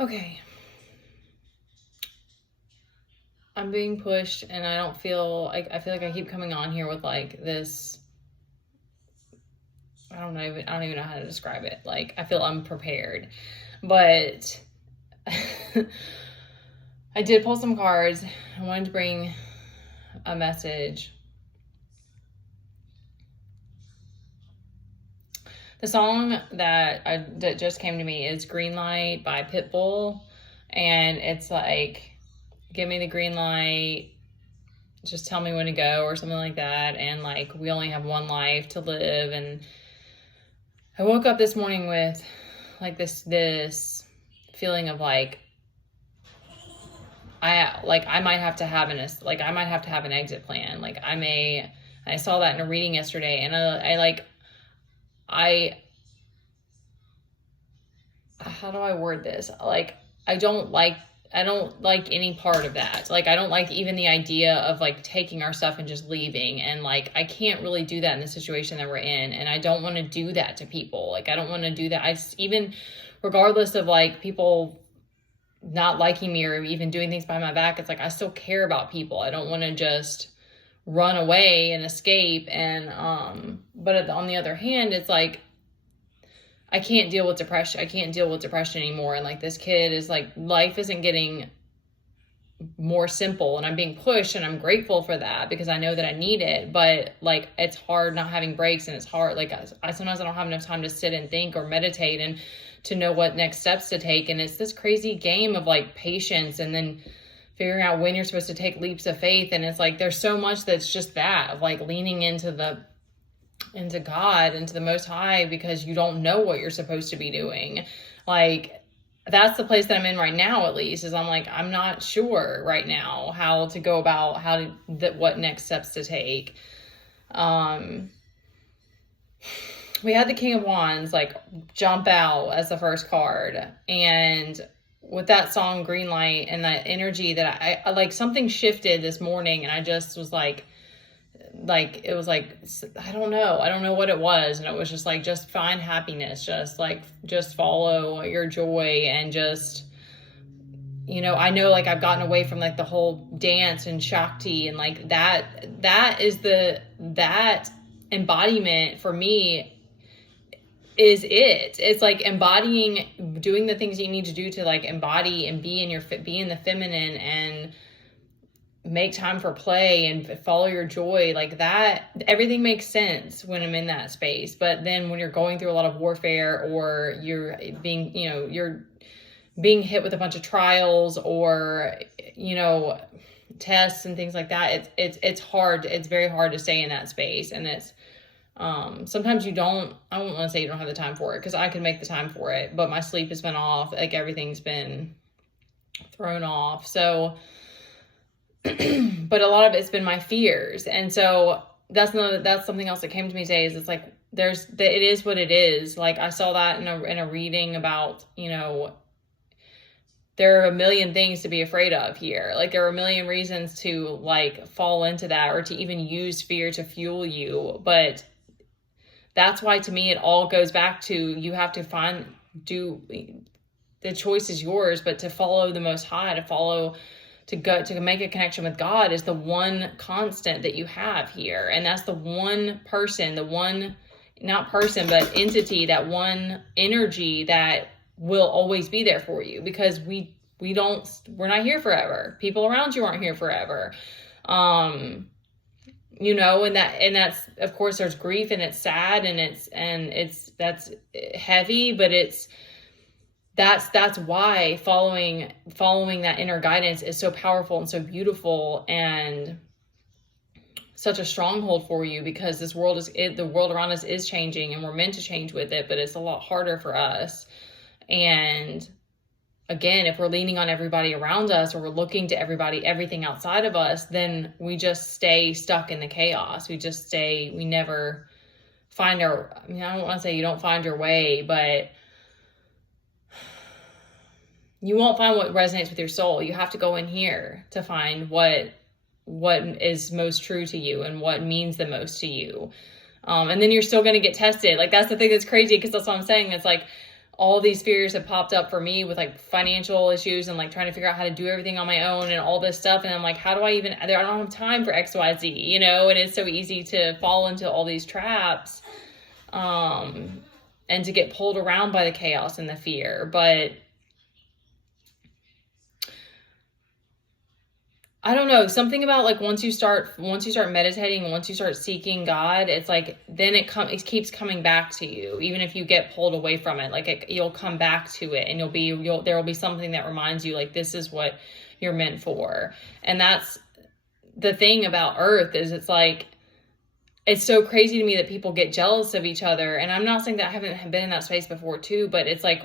Okay. I'm being pushed and I feel like I keep coming on here with like this. I don't even know how to describe it. Like I feel unprepared. But I did pull some cards. I wanted to bring a message. The song that just came to me is Green Light by Pitbull, and it's like, give me the green light, just tell me when to go or something like that, and like we only have one life to live. And I woke up this morning with like this feeling of like I might have to have an exit plan. I saw that in a reading yesterday, and I how do I word this? Like, I don't like any part of that. Like, I don't like even the idea of like taking our stuff and just leaving. And like, I can't really do that in the situation that we're in. And I don't want to do that to people. Like, I don't want to do that. Even regardless of like people not liking me or even doing things behind my back, it's like, I still care about people. I don't want to just run away and escape. And, but on the other hand, it's like, I can't deal with depression. I can't deal with depression anymore. And like, this kid is like, life isn't getting more simple, and I'm being pushed, and I'm grateful for that because I know that I need it. But like, it's hard not having breaks, and it's hard. Like sometimes I don't have enough time to sit and think or meditate and to know what next steps to take. And it's this crazy game of like patience and then figuring out when you're supposed to take leaps of faith. And it's like, there's so much that's just that of like leaning into God, into the Most High, because you don't know what you're supposed to be doing. Like, that's the place that I'm in right now, at least, is I'm like, I'm not sure right now how to go about what next steps to take. We had the King of Wands like jump out as the first card, and with that song Green Light and that energy that I like, something shifted this morning, and I just was like it was like, I don't know what it was. And it was just like, just find happiness, just follow your joy. And just, I know like I've gotten away from like the whole dance and Shakti, and like that embodiment for me is it's like embodying, doing the things you need to do to like embody and be in the feminine and make time for play and follow your joy. Like that, everything makes sense when I'm in that space. But then when you're going through a lot of warfare, or you're being hit with a bunch of trials, or tests and things like that, it's hard. It's very hard to stay in that space. And it's sometimes I won't want to say you don't have the time for it, because I can make the time for it, but my sleep has been off. Like, everything's been thrown off. So but a lot of it's been my fears. And so that's something else that came to me today, is it's like, it is what it is. Like, I saw that in a reading about, there are a million things to be afraid of here. Like, there are a million reasons to like fall into that, or to even use fear to fuel you. But that's why, to me, it all goes back to, you have to the choice is yours, but to follow the Most High, to make a connection with God is the one constant that you have here. And that's the one person, not person, but entity, that one energy that will always be there for you, because we're not here forever. People around you aren't here forever. And that's, of course, there's grief, and it's sad, and that's heavy, but that's why following that inner guidance is so powerful and so beautiful and such a stronghold for you, because the world around us is changing, and we're meant to change with it, but it's a lot harder for us. And again, if we're leaning on everybody around us, or we're looking to everything outside of us, then we just stay stuck in the chaos. We never find I don't want to say you don't find your way, but you won't find what resonates with your soul. You have to go in here to find what is most true to you and what means the most to you. And then you're still going to get tested. Like, that's the thing that's crazy, because that's what I'm saying. It's like, all these fears have popped up for me with like financial issues and like trying to figure out how to do everything on my own and all this stuff. And I'm like, how do I even, I don't have time for XYZ, you know, and it's so easy to fall into all these traps, and to get pulled around by the chaos and the fear. But I don't know, something about like once you start meditating, once you start seeking God, it's like then it keeps coming back to you, even if you get pulled away from it. Like you'll come back to it, and there will be something that reminds you like this is what you're meant for. And that's the thing about Earth, is it's like it's so crazy to me that people get jealous of each other. And I'm not saying that I haven't been in that space before too, but it's like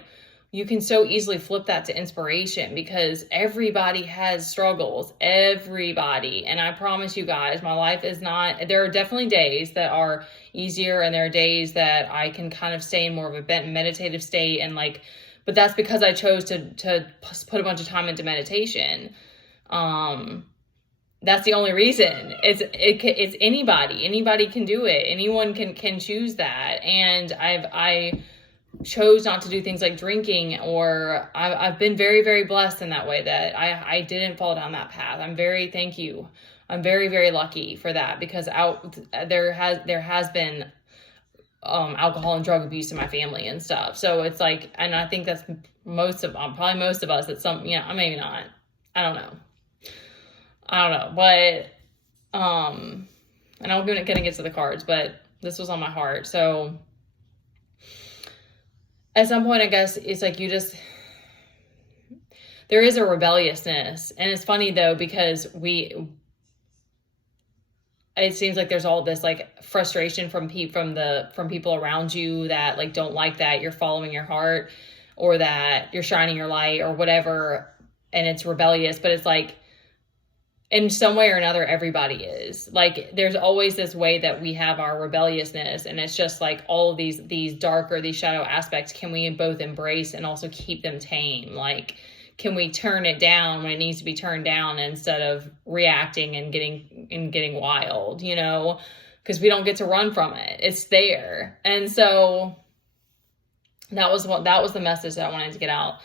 you can so easily flip that to inspiration, because everybody has struggles, everybody. And I promise you guys, my life is not, there are definitely days that are easier, and there are days that I can kind of stay in more of a meditative state, and like, but that's because I chose to put a bunch of time into meditation. That's the only reason. It's anybody can do it. Anyone can choose that. And I chose not to do things like drinking, or I've been very, very blessed in that way that I didn't fall down that path. I'm very very lucky for that, because there has been alcohol and drug abuse in my family and stuff. So it's like, and I think that's probably most of us, that some, maybe not, I don't know, but and I'm gonna get to the cards, but this was on my heart. So at some point, I guess it's like there is a rebelliousness. And it's funny though, because it seems like there's all this like frustration from people around you that like don't like that you're following your heart, or that you're shining your light or whatever, and it's rebellious. But it's like, in some way or another, everybody is. Like, there's always this way that we have our rebelliousness, and it's just like all of these darker, these shadow aspects, can we both embrace and also keep them tame? Like, can we turn it down when it needs to be turned down, instead of reacting and getting wild, because we don't get to run from it. It's there. And so that was the message that I wanted to get out.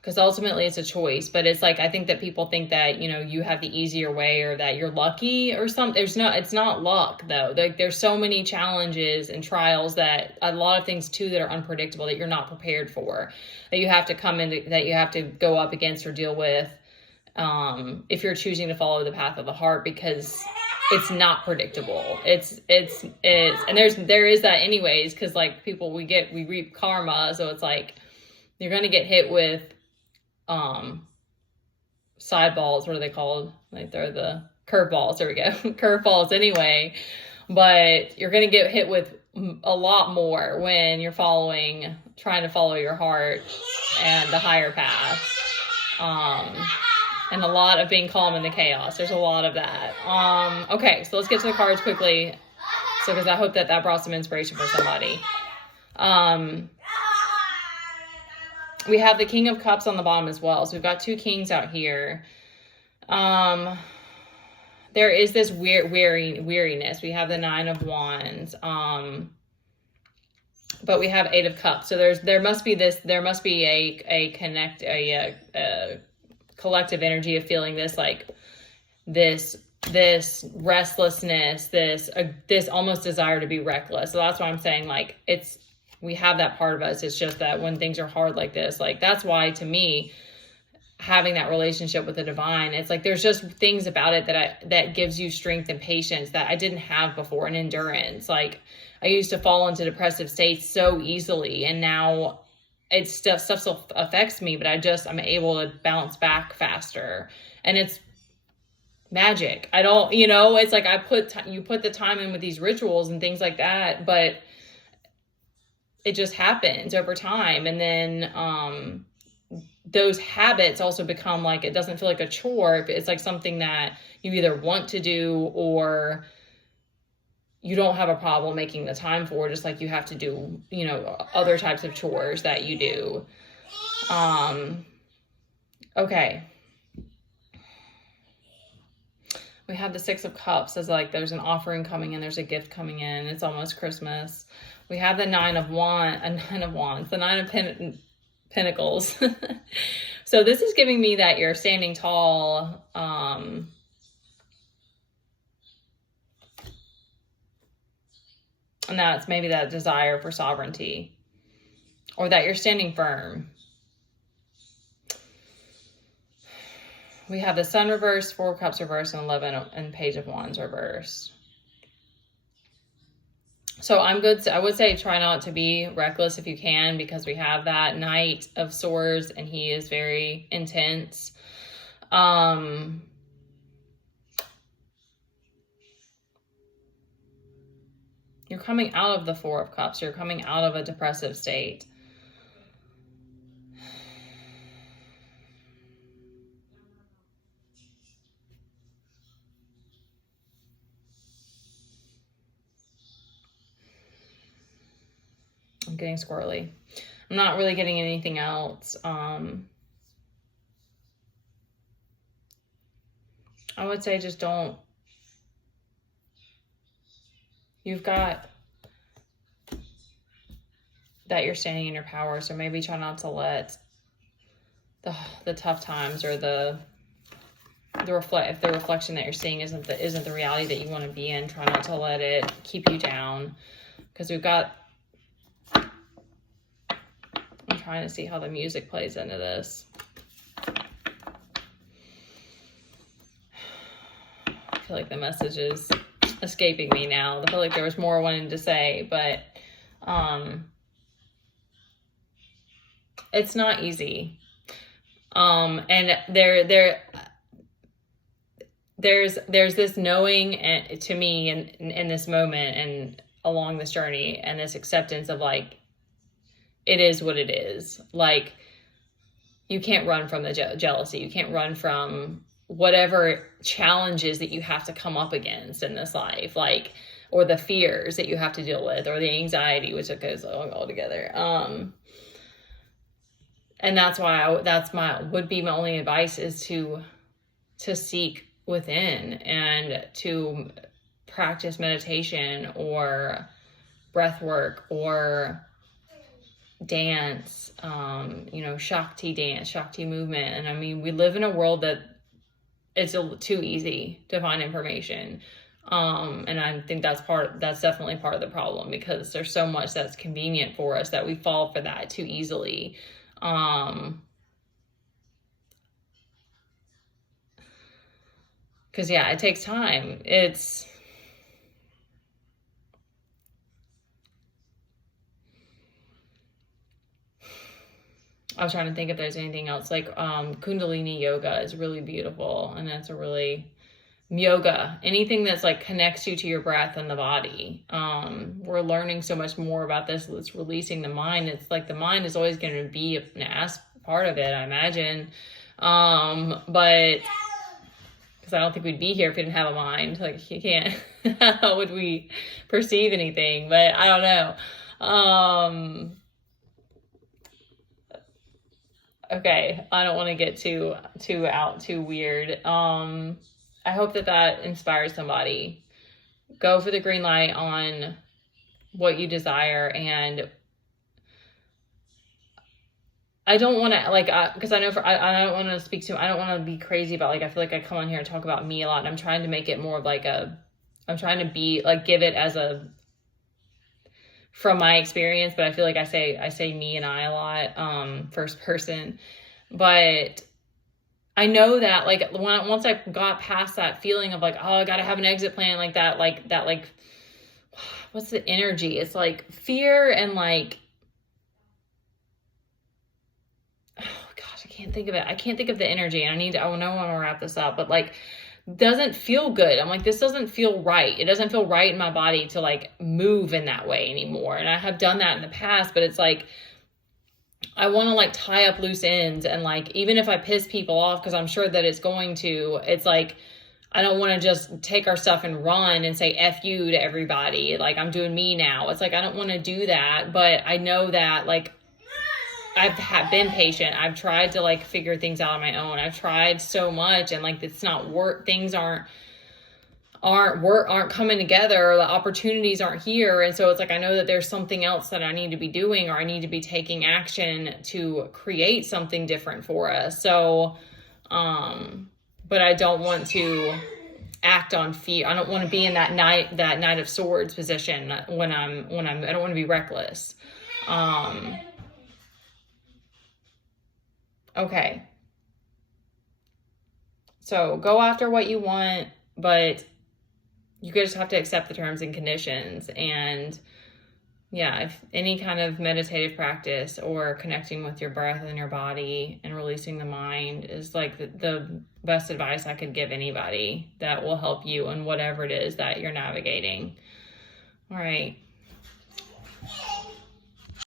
Because ultimately it's a choice. But it's like, I think that people think that, you have the easier way, or that you're lucky or something. It's not luck though. There's so many challenges and trials, that a lot of things too that are unpredictable, that you're not prepared for, that you have to that you have to go up against or deal with, if you're choosing to follow the path of the heart, because it's not predictable. It's and there is that anyways, because like we reap karma. So it's like, you're going to get hit with side balls. What are they called? Like, they're the curveballs. There we go. Curveballs anyway. But you're going to get hit with a lot more when you're trying to follow your heart and the higher path. And a lot of being calm in the chaos. There's a lot of that. Okay, so let's get to the cards quickly. So, because I hope that brought some inspiration for somebody. We have the King of Cups on the bottom as well. So we've got two kings out here. There is this weariness. We have the Nine of Wands. But we have Eight of Cups. So there must be a collective energy of feeling this, like this restlessness, this almost desire to be reckless. So that's why I'm saying, like, we have that part of us. It's just that when things are hard like this, like, that's why, to me, having that relationship with the divine, it's like there's just things about it that gives you strength and patience that I didn't have before, and endurance. Like, I used to fall into depressive states so easily, and now stuff still affects me, but I'm able to bounce back faster, and it's magic. I don't, it's like you put the time in with these rituals and things like that, but it just happens over time. And then those habits also become like, it doesn't feel like a chore. It's like something that you either want to do, or you don't have a problem making the time for, just like you have to do, other types of chores that you do. Okay. We have the Six of Cups as like, there's an offering coming in, there's a gift coming in. It's almost Christmas. We have the Nine of Wands, the Nine of Pentacles. So this is giving me that you're standing tall. And that's maybe that desire for sovereignty, or that you're standing firm. We have the Sun reversed, Four of Cups reversed, and 11 and Page of Wands reversed. So I'm good. I would say try not to be reckless if you can, because we have that Knight of Swords and he is very intense. You're coming out of the Four of Cups. You're coming out of a depressive state. I'm getting squirrely. I'm not really getting anything else. I would say just don't. You've got that you're standing in your power, so maybe try not to let the tough times or if the reflection that you're seeing isn't the reality that you want to be in, try not to let it keep you down, because we've got. I'm trying to see how the music plays into this. I feel like the message is escaping me now. I feel like there was more I wanted to say, but it's not easy. And there's this knowing, and to me in this moment and along this journey, and this acceptance of like, it is what it is. Like, you can't run from the jealousy. You can't run from whatever challenges that you have to come up against in this life, like, or the fears that you have to deal with, or the anxiety, which it goes all together. And that's why would be my only advice is to seek within and to practice meditation or breath work or dance, Shakti dance, Shakti movement. And I mean, we live in a world that it's too easy to find information. And I think that's definitely part of the problem, because there's so much that's convenient for us that we fall for that too easily. Because it takes time. I was trying to think if there's anything else, like Kundalini yoga is really beautiful, and that's a really yoga, anything that's like connects you to your breath and the body. We're learning so much more about this. It's releasing the mind. It's like the mind is always going to be an part of it, I imagine. But because I don't think we'd be here if we didn't have a mind. Like, you can't. How would we perceive anything? But I don't know. Okay, I don't want to get too weird. I hope that inspires somebody. Go for the green light on what you desire. And I don't want to, because I know I don't want to speak to, I don't want to be crazy about, I feel like I come on here and talk about me a lot, and I'm trying to make it more of I'm trying to be, give it as from my experience, but I feel like I say me and I a lot, first person. But I know that once I got past that feeling of I gotta have an exit plan, what's the energy? It's fear and oh gosh, I can't think of it. I can't think of the energy, and I know I want to wrap this up, but doesn't feel good. I'm this doesn't feel right. It doesn't feel right in my body to move in that way anymore. And I have done that in the past, but it's I want to tie up loose ends, and even if I piss people off, because I'm sure that it's going to, it's I don't want to just take our stuff and run and say F you to everybody. I'm doing me now. It's I don't want to do that, but I know that I've been patient. I've tried to figure things out on my own. I've tried so much, and it's not work. Things aren't, aren't coming together, or the opportunities aren't here. And so it's like, I know that there's something else that I need to be doing, or I need to be taking action to create something different for us. So, but I don't want to act on fear. I don't want to be in that Knight of Swords position when I don't want to be reckless. Okay. So go after what you want, but you just have to accept the terms and conditions. And yeah, if any kind of meditative practice or connecting with your breath and your body and releasing the mind is like the best advice I could give anybody that will help you in whatever it is that you're navigating. All right.